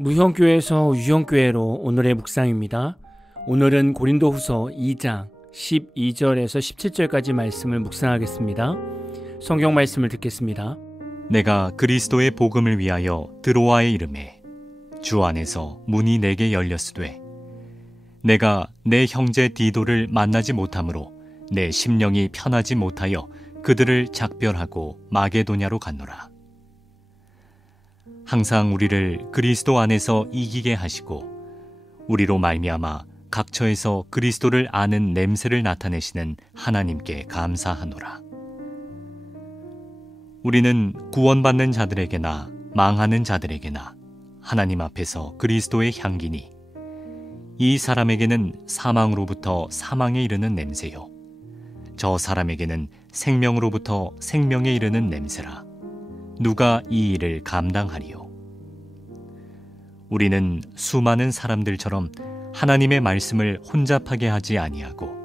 무형교회에서 유형교회로 오늘의 묵상입니다. 오늘은 고린도후서 2장 12절에서 17절까지 말씀을 묵상하겠습니다. 성경 말씀을 듣겠습니다. 내가 그리스도의 복음을 위하여 드로아에 이르매 주 안에서 문이 내게 열렸으되 내가 내 형제 디도를 만나지 못하므로 내 심령이 편하지 못하여 그들을 작별하고 마게도냐로 갔노라. 항상 우리를 그리스도 안에서 이기게 하시고 우리로 말미암아 각처에서 그리스도를 아는 냄새를 나타내시는 하나님께 감사하노라. 우리는 구원받는 자들에게나 망하는 자들에게나 하나님 앞에서 그리스도의 향기니 이 사람에게는 사망으로부터 사망에 이르는 냄새요 저 사람에게는 생명으로부터 생명에 이르는 냄새라. 누가 이 일을 감당하리요? 우리는 수많은 사람들처럼 하나님의 말씀을 혼잡하게 하지 아니하고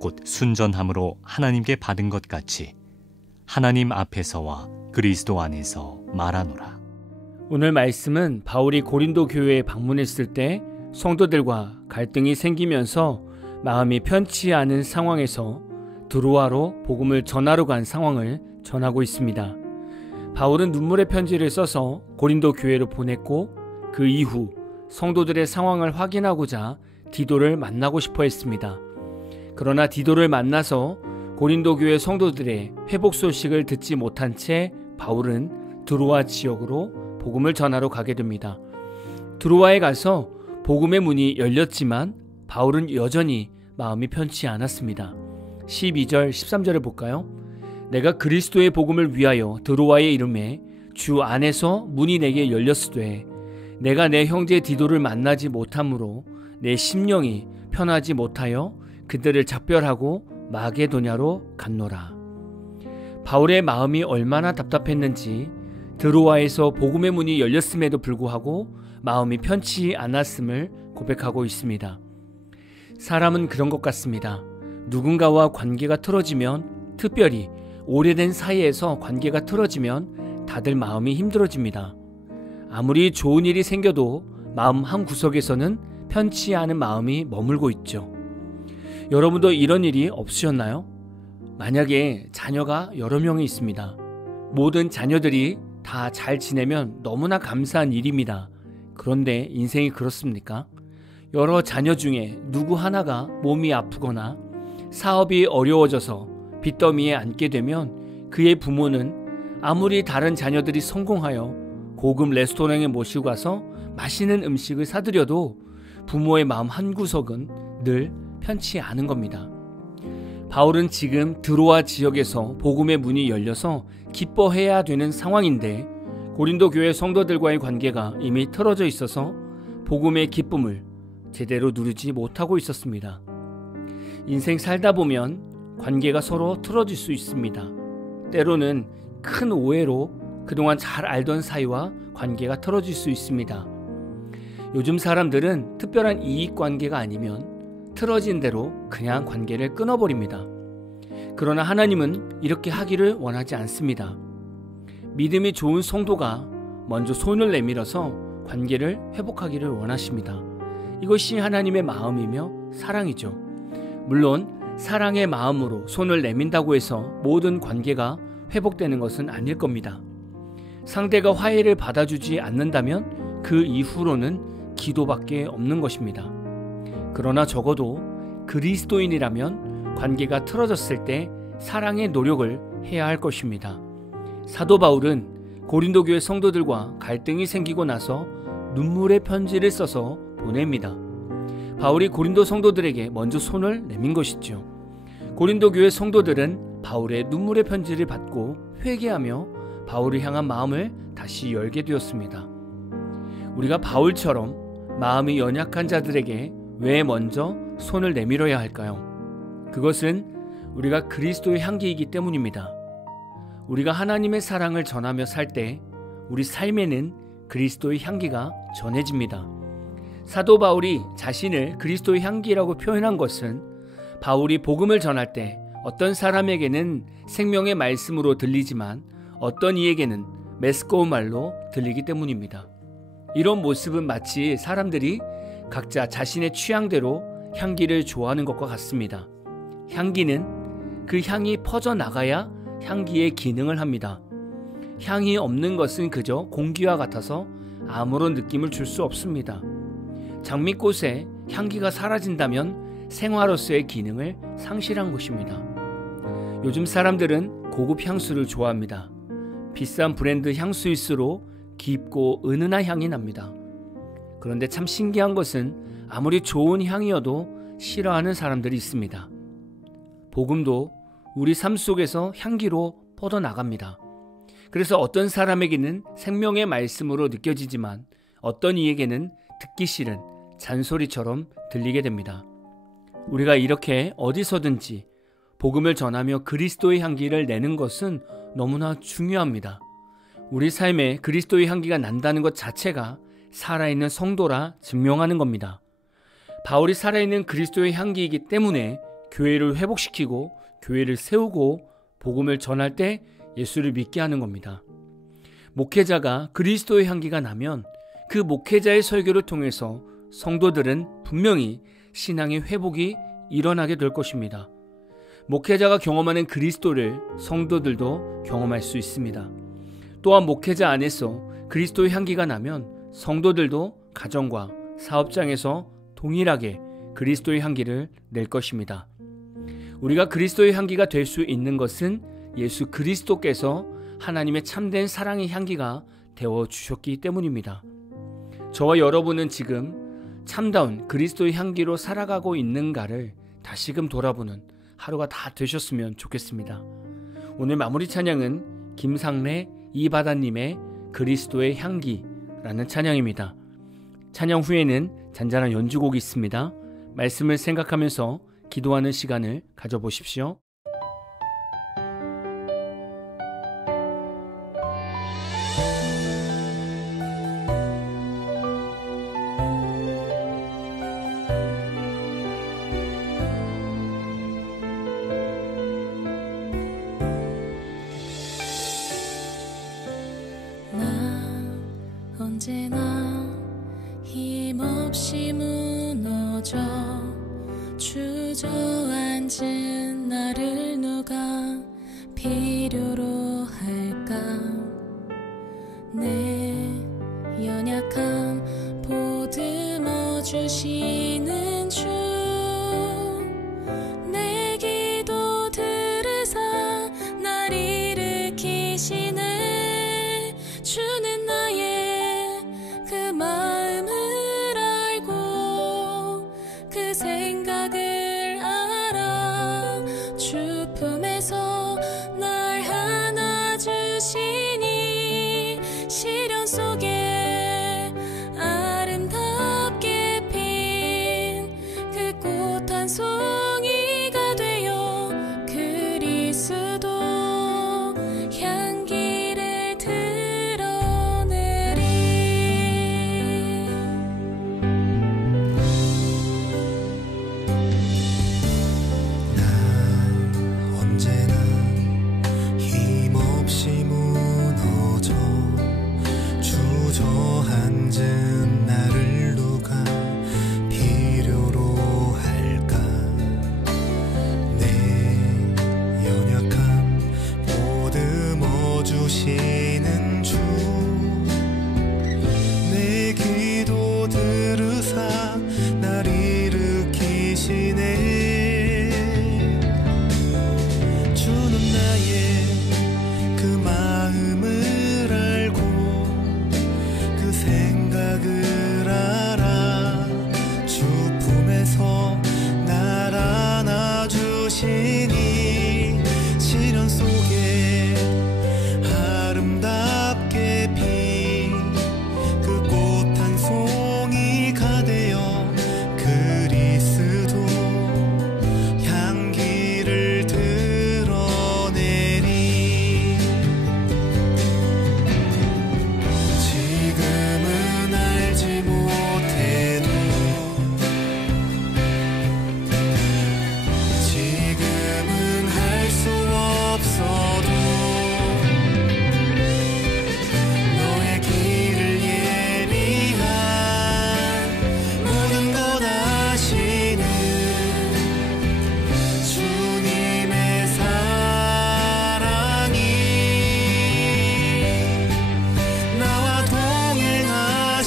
곧 순전함으로 하나님께 받은 것 같이 하나님 앞에서와 그리스도 안에서 말하노라. 오늘 말씀은 바울이 고린도 교회에 방문했을 때 성도들과 갈등이 생기면서 마음이 편치 않은 상황에서 드로아로 복음을 전하러 간 상황을 전하고 있습니다. 바울은 눈물의 편지를 써서 고린도 교회로 보냈고 그 이후 성도들의 상황을 확인하고자 디도를 만나고 싶어 했습니다. 그러나 디도를 만나서 고린도 교회 성도들의 회복 소식을 듣지 못한 채 바울은 드로아 지역으로 복음을 전하러 가게 됩니다. 드로아에 가서 복음의 문이 열렸지만 바울은 여전히 마음이 편치 않았습니다. 12절 13절을 볼까요? 내가 그리스도의 복음을 위하여 드로아에 이르매 주 안에서 문이 내게 열렸으되 내가 내 형제 디도를 만나지 못하므로 내 심령이 편하지 못하여 그들을 작별하고 마게도냐로 갔노라. 바울의 마음이 얼마나 답답했는지 드로아에서 복음의 문이 열렸음에도 불구하고 마음이 편치 않았음을 고백하고 있습니다. 사람은 그런 것 같습니다. 누군가와 관계가 틀어지면, 특별히 오래된 사이에서 관계가 틀어지면 다들 마음이 힘들어집니다. 아무리 좋은 일이 생겨도 마음 한 구석에서는 편치 않은 마음이 머물고 있죠. 여러분도 이런 일이 없으셨나요? 만약에 자녀가 여러 명이 있습니다. 모든 자녀들이 다 잘 지내면 너무나 감사한 일입니다. 그런데 인생이 그렇습니까? 여러 자녀 중에 누구 하나가 몸이 아프거나 사업이 어려워져서 빚더미에 앉게 되면 그의 부모는 아무리 다른 자녀들이 성공하여 고급 레스토랑에 모시고 가서 맛있는 음식을 사드려도 부모의 마음 한구석은 늘 편치 않은 겁니다. 바울은 지금 드로아 지역에서 복음의 문이 열려서 기뻐해야 되는 상황인데 고린도 교회 성도들과의 관계가 이미 틀어져 있어서 복음의 기쁨을 제대로 누리지 못하고 있었습니다. 인생 살다 보면 관계가 서로 틀어질 수 있습니다. 때로는 큰 오해로 그동안 잘 알던 사이와 관계가 틀어질 수 있습니다. 요즘 사람들은 특별한 이익관계가 아니면 틀어진 대로 그냥 관계를 끊어버립니다. 그러나 하나님은 이렇게 하기를 원하지 않습니다. 믿음이 좋은 성도가 먼저 손을 내밀어서 관계를 회복하기를 원하십니다. 이것이 하나님의 마음이며 사랑이죠. 물론 사랑의 마음으로 손을 내민다고 해서 모든 관계가 회복되는 것은 아닐 겁니다. 상대가 화해를 받아주지 않는다면 그 이후로는 기도밖에 없는 것입니다. 그러나 적어도 그리스도인이라면 관계가 틀어졌을 때 사랑의 노력을 해야 할 것입니다. 사도 바울은 고린도 교회 성도들과 갈등이 생기고 나서 눈물의 편지를 써서 보냅니다. 바울이 고린도 성도들에게 먼저 손을 내민 것이죠. 고린도 교회 성도들은 바울의 눈물의 편지를 받고 회개하며 바울을 향한 마음을 다시 열게 되었습니다. 우리가 바울처럼 마음이 연약한 자들에게 왜 먼저 손을 내밀어야 할까요? 그것은 우리가 그리스도의 향기이기 때문입니다. 우리가 하나님의 사랑을 전하며 살 때 우리 삶에는 그리스도의 향기가 전해집니다. 사도 바울이 자신을 그리스도의 향기라고 표현한 것은 바울이 복음을 전할 때 어떤 사람에게는 생명의 말씀으로 들리지만 어떤 이에게는 메스꺼운 말로 들리기 때문입니다. 이런 모습은 마치 사람들이 각자 자신의 취향대로 향기를 좋아하는 것과 같습니다. 향기는 그 향이 퍼져나가야 향기의 기능을 합니다. 향이 없는 것은 그저 공기와 같아서 아무런 느낌을 줄 수 없습니다. 장미꽃에 향기가 사라진다면 생화로서의 기능을 상실한 것입니다. 요즘 사람들은 고급 향수를 좋아합니다. 비싼 브랜드 향수일수록 깊고 은은한 향이 납니다. 그런데 참 신기한 것은 아무리 좋은 향이어도 싫어하는 사람들이 있습니다. 복음도 우리 삶 속에서 향기로 뻗어나갑니다. 그래서 어떤 사람에게는 생명의 말씀으로 느껴지지만 어떤 이에게는 듣기 싫은 잔소리처럼 들리게 됩니다. 우리가 이렇게 어디서든지 복음을 전하며 그리스도의 향기를 내는 것은 너무나 중요합니다. 우리 삶에 그리스도의 향기가 난다는 것 자체가 살아있는 성도라 증명하는 겁니다. 바울이 살아있는 그리스도의 향기이기 때문에 교회를 회복시키고 교회를 세우고 복음을 전할 때 예수를 믿게 하는 겁니다. 목회자가 그리스도의 향기가 나면 그 목회자의 설교를 통해서 성도들은 분명히 신앙의 회복이 일어나게 될 것입니다. 목회자가 경험하는 그리스도를 성도들도 경험할 수 있습니다. 또한 목회자 안에서 그리스도의 향기가 나면 성도들도 가정과 사업장에서 동일하게 그리스도의 향기를 낼 것입니다. 우리가 그리스도의 향기가 될 수 있는 것은 예수 그리스도께서 하나님의 참된 사랑의 향기가 되어주셨기 때문입니다. 저와 여러분은 지금 참다운 그리스도의 향기로 살아가고 있는가를 다시금 돌아보는 하루가 다 되셨으면 좋겠습니다. 오늘 마무리 찬양은 김상래 이바다님의 그리스도의 향기라는 찬양입니다. 찬양 후에는 잔잔한 연주곡이 있습니다. 말씀을 생각하면서 기도하는 시간을 가져보십시오. 언제나 힘없이 무너져 주저앉은 나를 누가 필요로 할까. 내 연약함 보듬어 주시는 주, 내 기도 들으사 날 일으키시네. 주는 나의 그 마음을 알고 그 생각을 알아. 주 품에서 날 안아주시니 시련 속에 아름답게 핀 그 꽃 한 송이가 되어 그리스도 향기를 드러내리. 나 언제나 힘없이 무너져 주저앉은 나를 누가 필요로 할까. 내 연약함 보듬어 주시는 주, 내 기도 들으사 날 일으키시네. 주는 나의 그 마음을 알고 그 생각을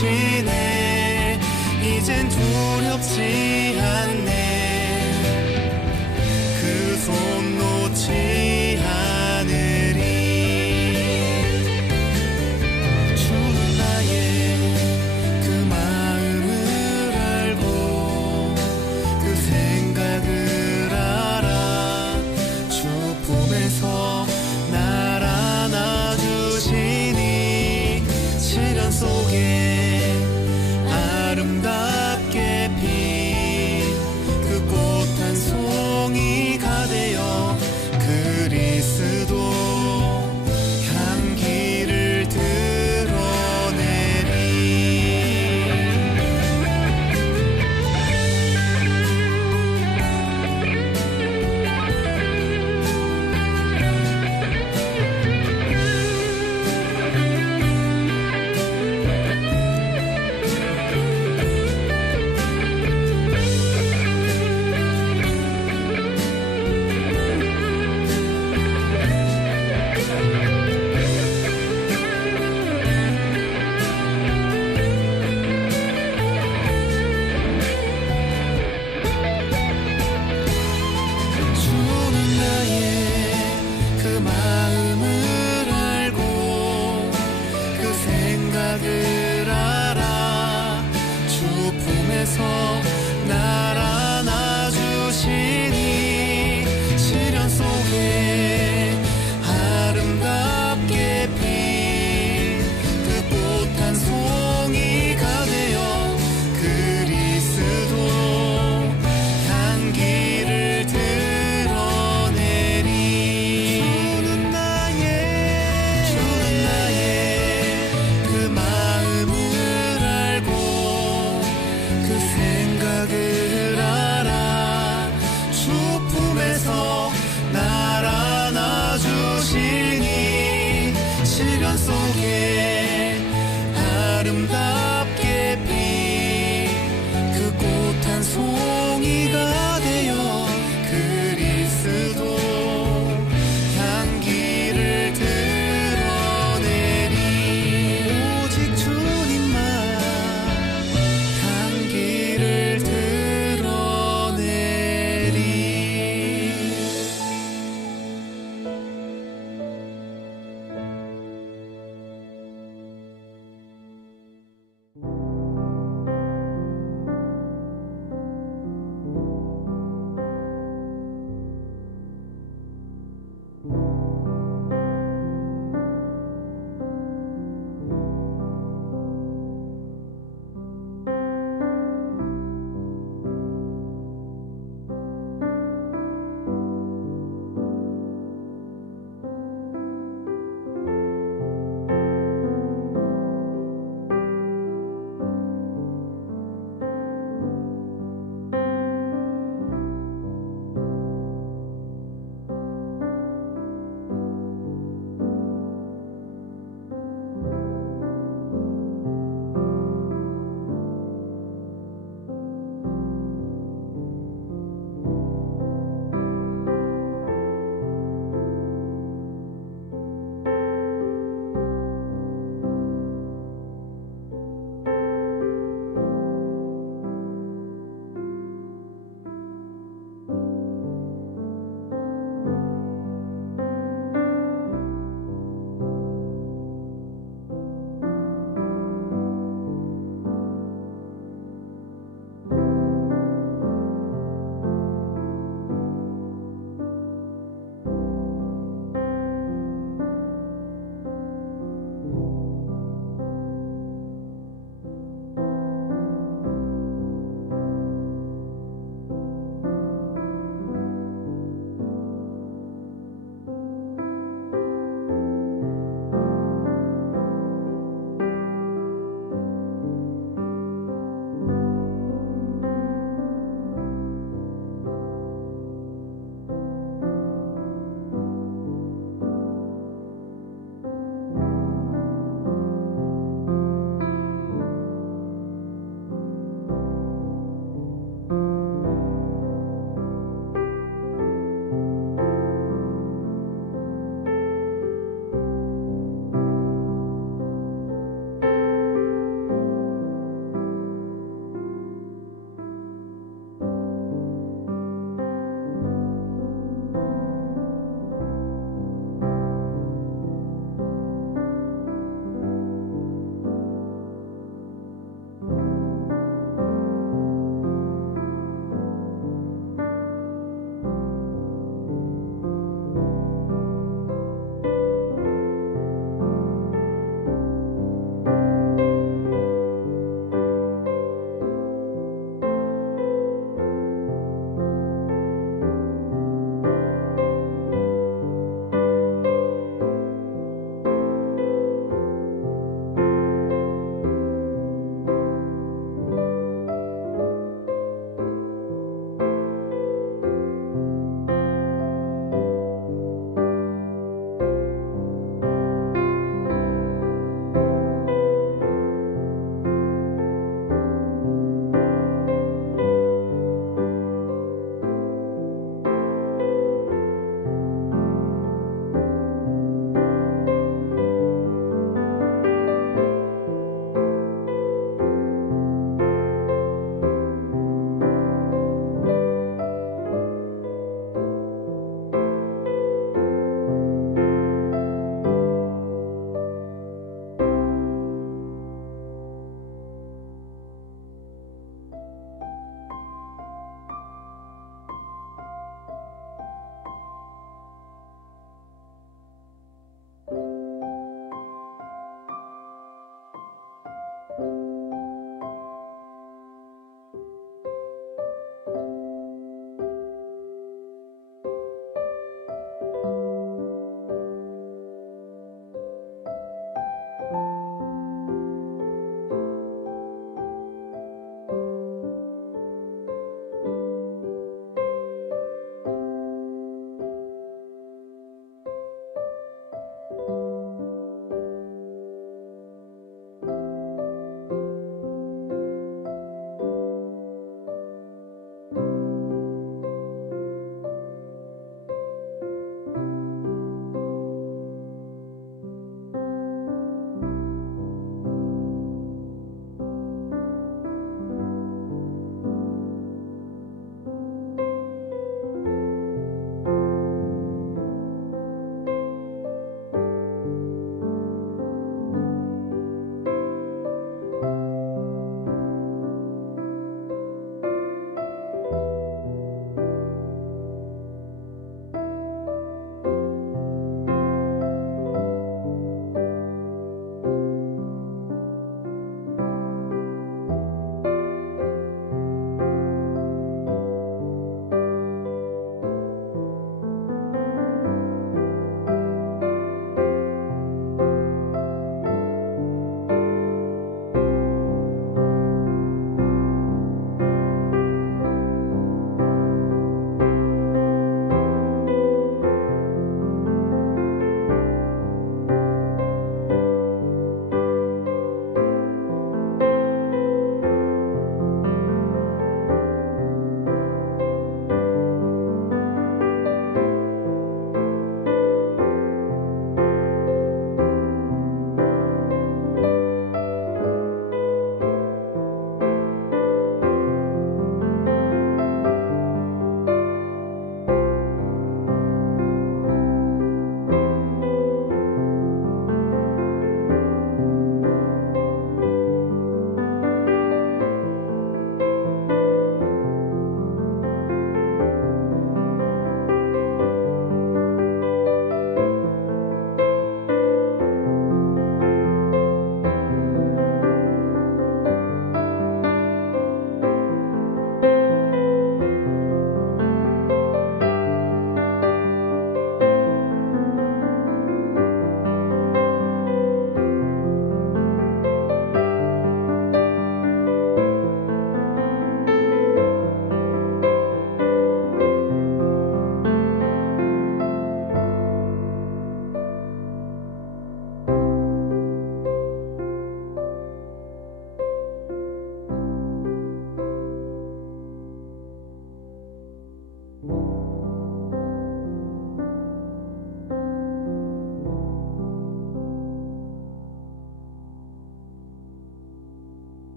주시네. 이젠 두렵지 않네. 그 손 놓지 않으리. 주는 나의 그 마음을 알고 그 생각을 알아. 주 품에서 날 안아주시니 시련 속에 아름답게 핀 그 꽃 한 송이가 되어 그리스도 향기를 드러내리. you